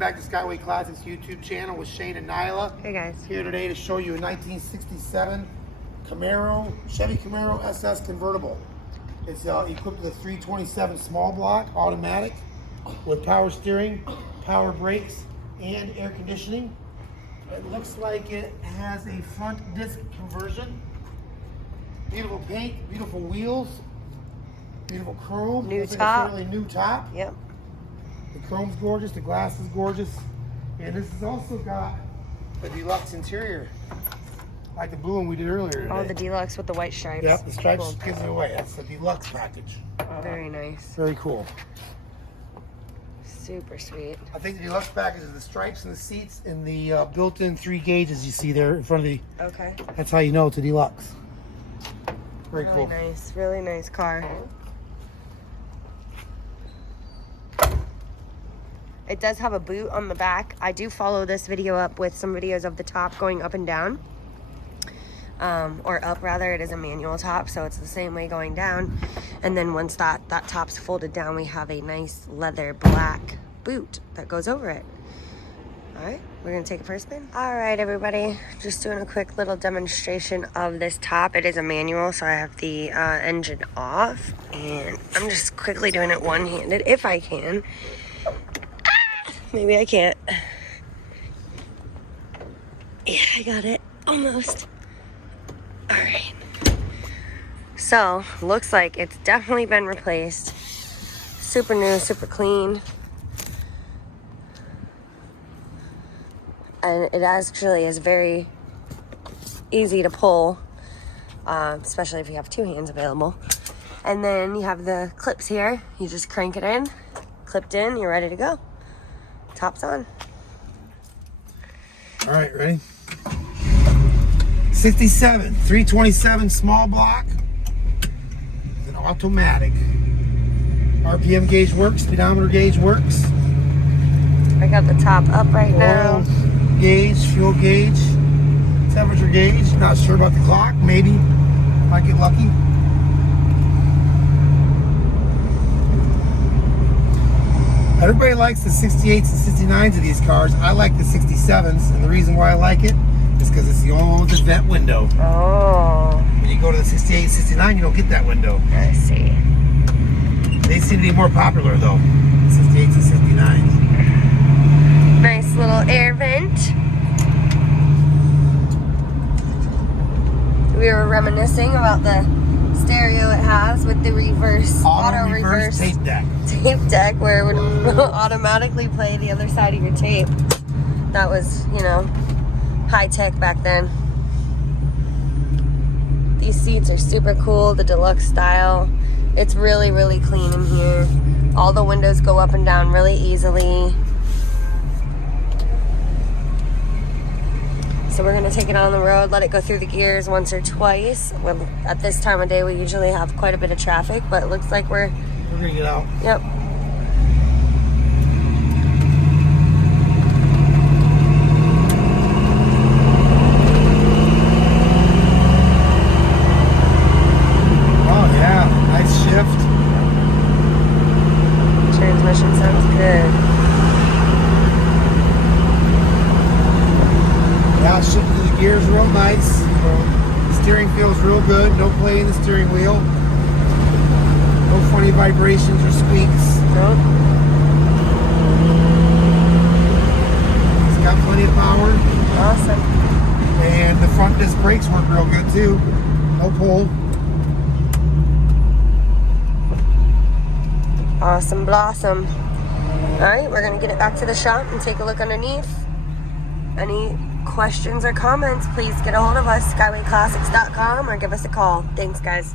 back to Skyway Classics YouTube channel with Shane and Nyla. Hey guys. Here today to show you a 1967 Camaro, Chevy Camaro SS Convertible. It's equipped with a 327 small block automatic with power steering, power brakes, and air conditioning. It looks like it has a front disc conversion. Beautiful paint, beautiful wheels, beautiful chrome. New Looks like top. a fairly new top. Yep. The chrome's gorgeous, the glass is gorgeous. And this has also got a deluxe interior, like the blue one we did earlier today. Oh, the deluxe with the white stripes. Yep, the stripes Cool. gives it away. That's the deluxe package. Very nice. Very cool. Super sweet. I think the deluxe package is the stripes and the seats and the built-in 3 gauges you see there in front of the. Okay. That's how you know it's a deluxe. Very Really cool. nice. Really nice car. It does have a boot on the back. I do follow this video up with some videos of the top going up and down. Or up rather. It is a manual top, so it's the same way going down. And then once that top's folded down, we have a nice leather black boot that goes over it. All right, we're gonna take it for a spin. All right, everybody, just doing a quick little demonstration of this top. It is a manual, so I have the engine off, and I'm just quickly doing it one-handed if I can. Maybe I can't. Yeah, I got it, almost. All right. So, looks like it's definitely been replaced. Super new, super clean. And it actually is very easy to pull, especially if you have 2 hands available. And then you have the clips here. You just crank it in, clipped in, you're ready to go. Top's on. All right, ready? 67, 327 small block. It's an automatic. RPM gauge works, speedometer gauge works. I got the top up right now. Oil gauge, fuel gauge, temperature gauge. Not sure about the clock. Maybe might get lucky. Everybody likes the 68s and 69s of these cars. I like the 67s, and the reason why I like it is because it's the old vent window. Oh. When you go to the 68, 69, you don't get that window. I see. They seem to be more popular though, 68s and 69s. Nice little air vent. We were reminiscing about the stereo it has with the reverse, auto reverse tape deck. Tape deck where it would automatically play the other side of your tape. That was, you know, high tech back then. These seats are super cool, the deluxe style. It's really, really clean in here. All the windows go up and down really easily. So we're gonna take it on the road, let it go through the gears once or twice. Well, at this time of day, we usually have quite a bit of traffic, but it looks like we're gonna get out. Yep. Oh yeah, nice shift. Transmission sounds good. Yeah, shifting the gears real nice. The steering feels real good. No play in the steering wheel. No funny vibrations or squeaks. Nope. It's got plenty of power. Awesome. And the front disc brakes work real good too. No pull. Awesome blossom. Alright, we're gonna get it back to the shop and take a look underneath. Any questions or comments, please get a hold of us, skywayclassics.com, or give us a call. Thanks, guys.